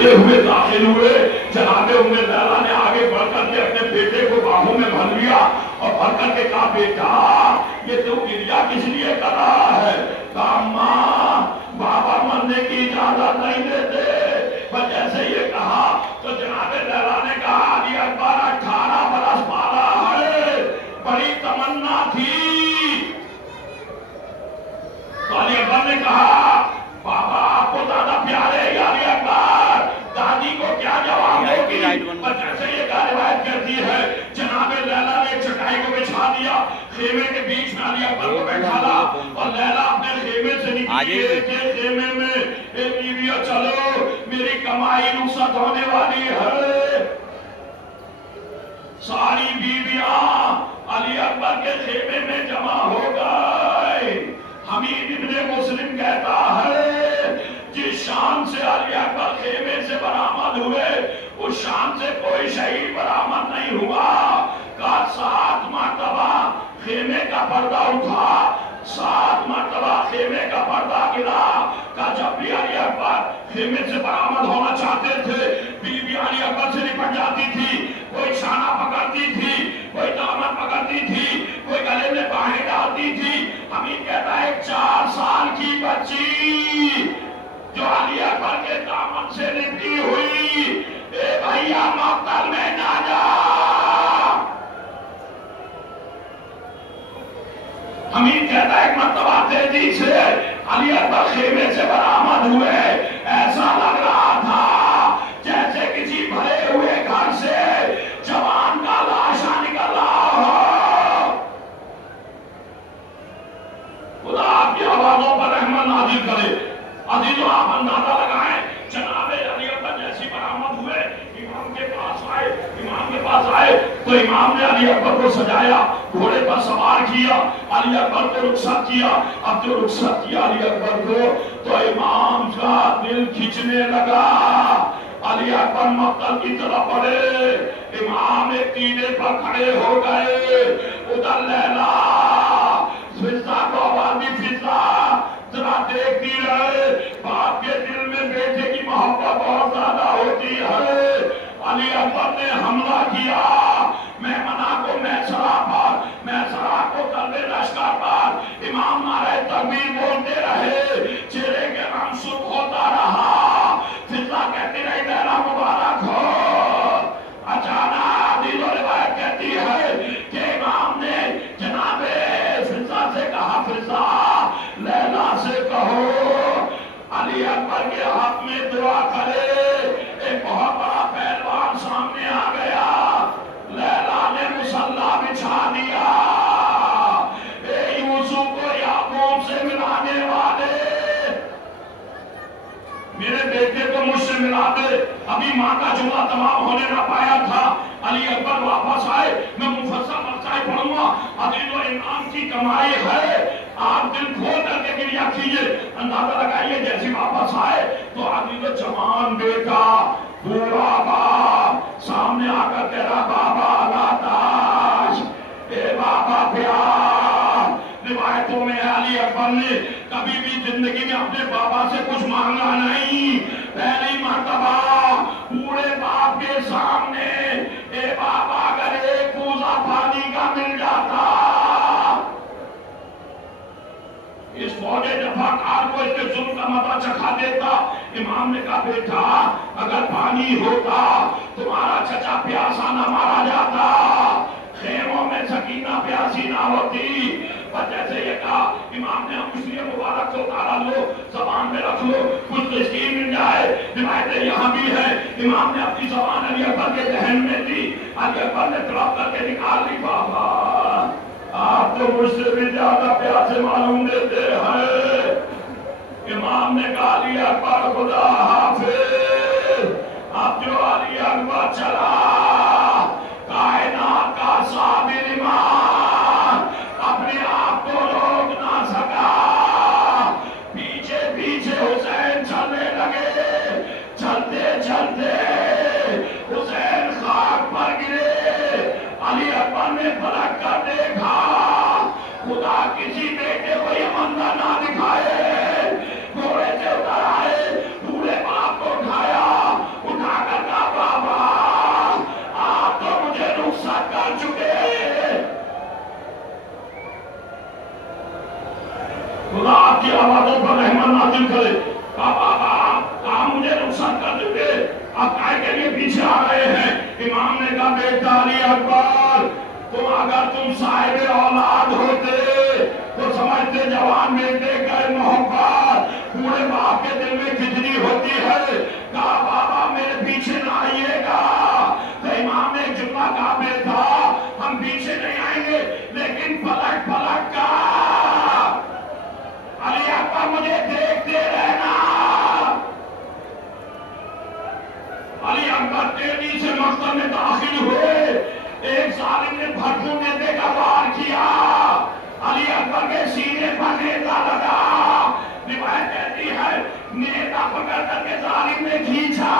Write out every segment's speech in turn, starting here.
रोते हुए दाखिल हुए। जनाब उम्मे लैला ने आगे बढ़ करके अपने बेटे को बाहों में भर लिया और भर करके कहा, बेटा ये तू क्रिया किस लिए कर रहा है? कहा, अम्मा बाबा मरने की इजाजत नहीं देते। पर जैसे ये कहा तो जनाब लैला ने कहा, अली अकबर 18 बरस पाला है, बड़ी तमन्ना थी। तो अली अकबर ने कहा, बाबा आपको ज्यादा प्यारे अली अकबर, दादी को क्या जवाब दोगी? और जैसे ये रिवायत करती है, जनाब लैला ने चटाई को बिछा दिया, खेमे के बीच में अली अकबर को बैठाला और लैला अपने खेमे से निकली के खेमे में, ए बीवियों चलो मेरी कमाई रुखसत होने वाली है। सारी बीवियां अली अकबर के खेमे में जमा हो गए। हमीद इब्ने मुस्लिम कहता है, जिस शान से अली अकबर खेमे से बरामद हुए उस शान से कोई शहीद बरामद नहीं हुआ। का 7 मरतबा खेमे का पर्दा उठा, 7 मरतबा खेमे का पर्दा गिरा। का जब भी अली अकबर खेमे से बरामद होना चाहते थे, बीवी अली अकबर से निपट जाती थी। कोई शाना पकड़ती थी, कोई दामन पकड़ती थी, कोई गले में बाहें डालती थी। हमीद कहता है 4 साल की बच्ची जो अली अकबर के दामन से लिपटी हुई, ए भैया मक्तल में ना जा। हमीद कहता है एक मर्तबा तेजी से अली अकबर खेमे से बरामद हुए, ऐसा लग रहा था जैसे किसी भरे हुए घर से जवान का लाशा निकल रहा हो। खुदा आपकी आवाजों पर रहमत नाजिल करे। अजीजों आप अंदाजा लगाएं, जनाब अली अकबर जैसी बरामद हुए, इमाम के पास आए तो इमाम ने अली अकबर को सजाया, घोड़े पर सवार किया, अली अकबर को रुखसत किया। अब जो रुखसत किया अली अकबर को तो इमाम का दिल खींचने लगा। अली अकबर मक्तल की तरफ बढ़े, इमाम एक टीले पर खड़े हो गए। उधर लैला फिजा को आवाज दी, फिजा जरा देखती रहे, बाप के दिल में बेटे की मोहब्बत बहुत ज्यादा होती है। अली अकबर ने हमला किया मेमना को मैसरा पर, मैसरा को कल्बे लश्कर पर। इमाम नारे तकबीर बोलते रहे, चेहरे के रंग सुर्ख होता रहा। फिजा कहती रही मेरा मुबारक हो। अचानक दिलो रिवायत कहती है कि इमाम ने जनाबे फिजा से कहा, फिजा लैला से कहो अली अकबर के हाथ में दुआ करे। एक बहुत बड़ा पहलवान सामने आ गया। लैला ने मुसल्ला बिछा दिया। यूसुफ को याकूब से मिलाने वाले, मेरे बेटे को मुझसे मिला दे। अभी माँ का जुमला तमाम होने ना पाया था, अली अकबर वापस आए। मैं मुफस्सल मसाइल पढ़ूंगा। अजीजों इमाम की कमाई है, आप दिल खोल करके क्रिया कीजिए। अंदाजा लगाइए, जैसे वापस आए तो अजीजों जवान बेटा, बूढ़ा बाप सामने आकर कह रहा, बाबा लाताश, ए बाबा प्यार। रिवायतों में अली अकबर ने कभी भी जिंदगी में अपने बाबा से कुछ मांगा नहीं। पहली मर्तबा बूढ़े बाप के सामने, ए बाबा अगर एक कूजा पानी का मिल जाता, इस फौजे जफाकार को इसके जुल्म का मजा चखा देता। इमाम ने कहा, बेटा अगर पानी होता तुम्हारा चचा प्यासा ना मारा जाता, खेमों में सकीना प्यासी ना होती। पर जैसे ये कहा इमाम ने, हम इसलिए मुबारक से उतारा लो, जबान में रख लो, कुछ तस्कीन मिल जाए। रिवायतें यहाँ भी है, इमाम ने अपनी जबान अली अकबर के जहन में दी। अली अकबर ने तड़प करके निकाल ली, बाबा आप तो मुझसे भी ज्यादा प्यासे मालूम देते हैं। इमाम ने कहा, अली अकबर खुदा हाफिज। अब जो अली अकबर चला, कायनात का साबिर ईमान अपने आप को रोक ना सका। पीछे पीछे हुसैन चलने लगे। चलते चलते हुसैन खाक पर गिरे। अली अकबर ने पलट कर देखा, खुदा किसी बेटे को ये मंजर ना दिखाए। घोड़े से उतर आए, बूढ़े बाप को उठाया رخصت کر دیں گے. اب کائے کے لیے پیچھے آ رہے ہیں. امام نے کہا بیٹا علی اکبر اگر تم صاحب اولاد ہوتے تو سمجھتے جوان بیٹے کا محبت پورے باپ کے دل میں کتنی ہوتی ہے. کہا بابا میرے پیچھے نہ آئیے گا. تو امام نے جملہ کہا بیٹا ہم پیچھے نہیں آئیں گے لیکن پلٹ پلٹ کر علی اکبر مجھے دیکھتے رہنا. علی اکبر تیزی سے مقتل میں داخل ہوئے. ایک ظالم نے بھرپور نیزے کا وار کیا. علی اکبر کے سینے پر نیزہ لگا. روایت کہتی ہے نیزہ پکڑ کر کے ظالم نے کھینچا.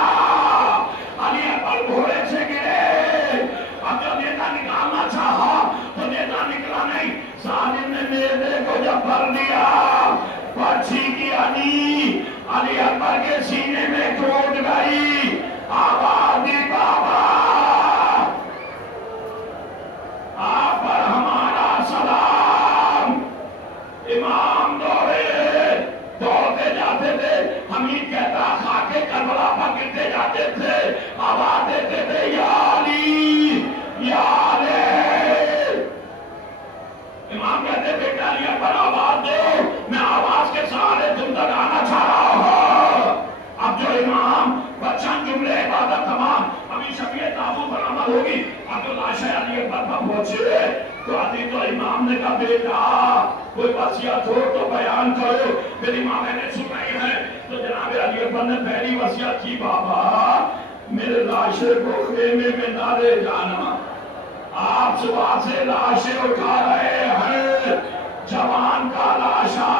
علی اکبر گھوڑے سے گرے. اب جب نیزہ نکالنا چاہا تو نیزہ نکلا نہیں. ظالم نے نیزے کو جب بھر لیا پرچھی کی علی اکبر کے سینے میں ٹوٹ گئی. آواز دی بابا آپ پر ہمارا سلام. امام دوڑتے جاتے تھے. حمید کہتا خاکے کربلا پر گرتے جاتے تھے. آواز دیتے تھے یا علی یا علی. امام کہتے بیٹا علی اکبر آواز دو. میں آواز کے سہارے تم تک آنا چاہ رہا ہوں. اب جو امام بچن جملے عبادت تمام ابھی شفیع تابوت برآمد ہوگی. اب جو لاش علی اکبر پر پہنچے تو عزیز و امام نے کہا بیٹا کوئی وصیت ہو تو بیان کرو. پھر امام نے سنائی ہے تو جناب علی اکبر نے پہلی وصیت کی بابا میرے لاشے کو خیمے میں نہ لے جانا. آپ صبح سے لاشیں اٹھا رہے ہیں. جوان کا لاشا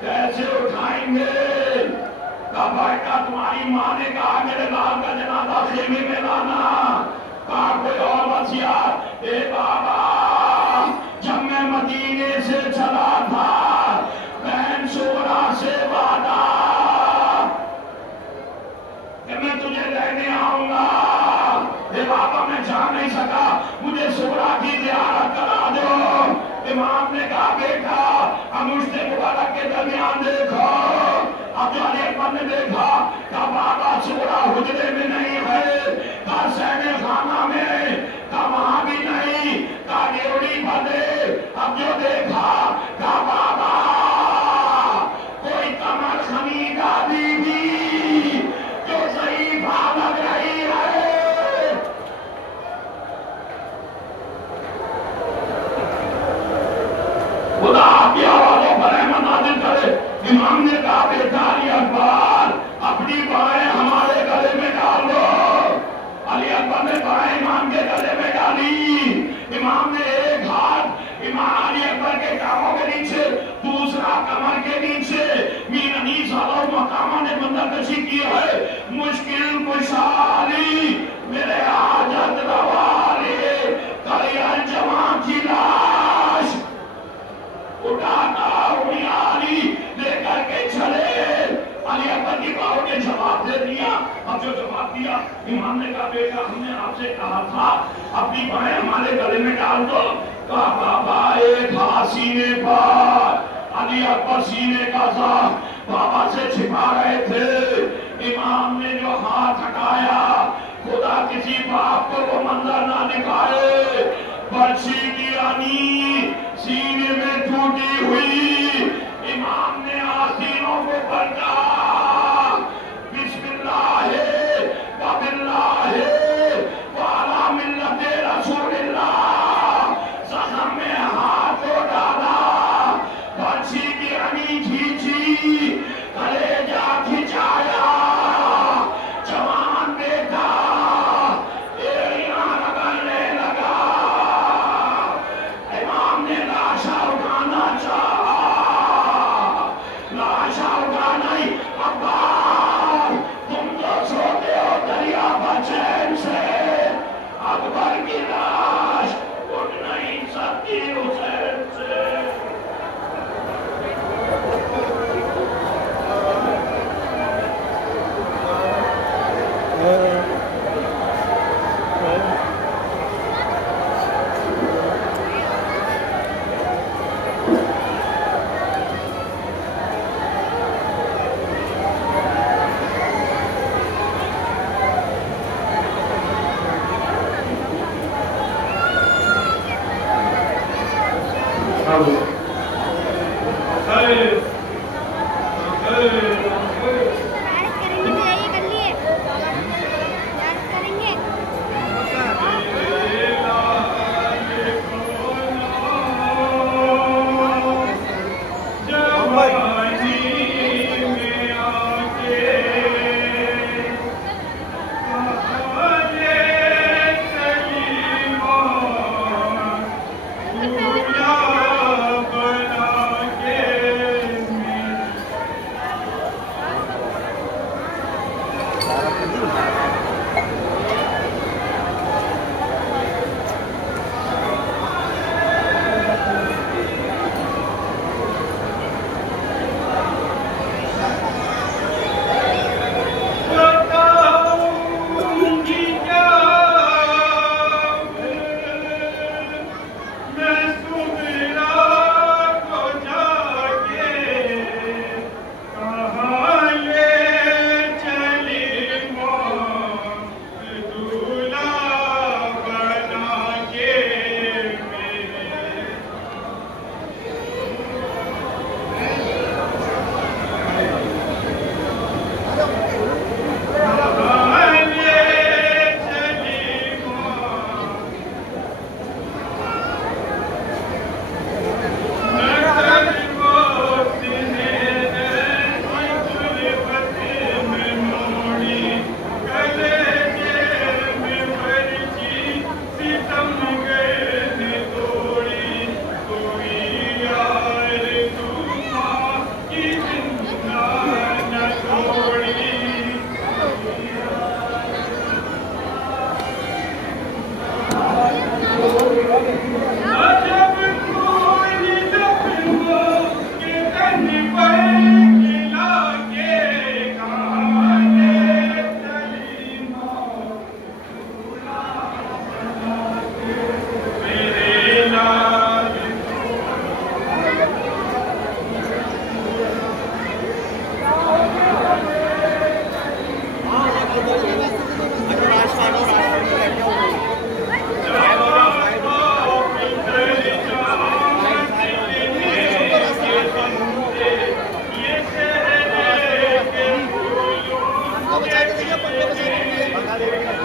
کیسے اٹھائیں گے؟ کہا بیٹا تمہاری ماں نے کہا میرے لال کا جنازہ خیمے میں لانا. کہا کوئی اور وصیت؟ اے بابا جب میں مدینے سے چلا تھا بہن سغرا سے وعدہ کہ میں تجھے لینے آؤں گا. اے بابا میں جا نہیں سکا مجھے سغرا کی زیارت کرا دو. امام نے کہا بیٹا انگشت مبارک کے درمیان دیکھو. اب جو علی اکبر نے دیکھا کہا بابا سغرا حجرے میں نہیں ہے. کہا سہنے خانہ میں. کہا وہاں بھی نہیں. کہا ڈیوڑی پر دے. اب جو دیکھا کہا بابا کوئی کمر خمیدہ بی بی جو ضعیفہ لگ رہی ہے. خدا آپ کی آوازوں پر رحمت نازل کرے. امام نے کہا بیٹا علی اکبر اپنی بائیں ہمارے گلے میں ڈال دو. علی اکبر نے بائیں امام کے گلے میں ڈالی. امام نے ایک ہاتھ امام علی اکبر کے کاموں کے نیچے دوسرا کمر کے نیچے. میر انیس علیہ مقامہ نے بندہ کشی کی ہے. مشکل کشالی میرے حاجت روالی کلیان جوان کی لاش اٹھاتا علی لے کر کے چلے. علی اکبر کی باہوں نے جواب دے دیا. اب جو جواب دیا امام نے کہا بیٹا ہم نے آپ سے کہا تھا اپنی بائیں ہمارے گلے میں ڈال دو. کہا بابا ایک ہاتھ سینے پر. علی اکبر سینے کا زخم بابا سے چھپا رہے تھے. امام نے جو ہاتھ ہٹایا خدا کسی باپ کو وہ منظر نہ دکھائے. پرچھی کی رانی سینے میں ٹوٹی ہوئی. امام نے آستینوں کو پلٹا. بسم اللہ وباللہ وعلی ملت رسول اللہ. زخم میں ہاتھ کو ڈالا. پرچھی کی رانی کھینچی. کلیجہ کھچایا. جوان بیٹا ایڑیاں رگڑنے لگا. امام نے لاشا اٹھانا چاہا. لاشا اٹھا نہیں. عباس تم تو سوتے ہو دریا بچین سے. اکبر کی لاش اٹھ نہیں سکتی حسین سے. Bangga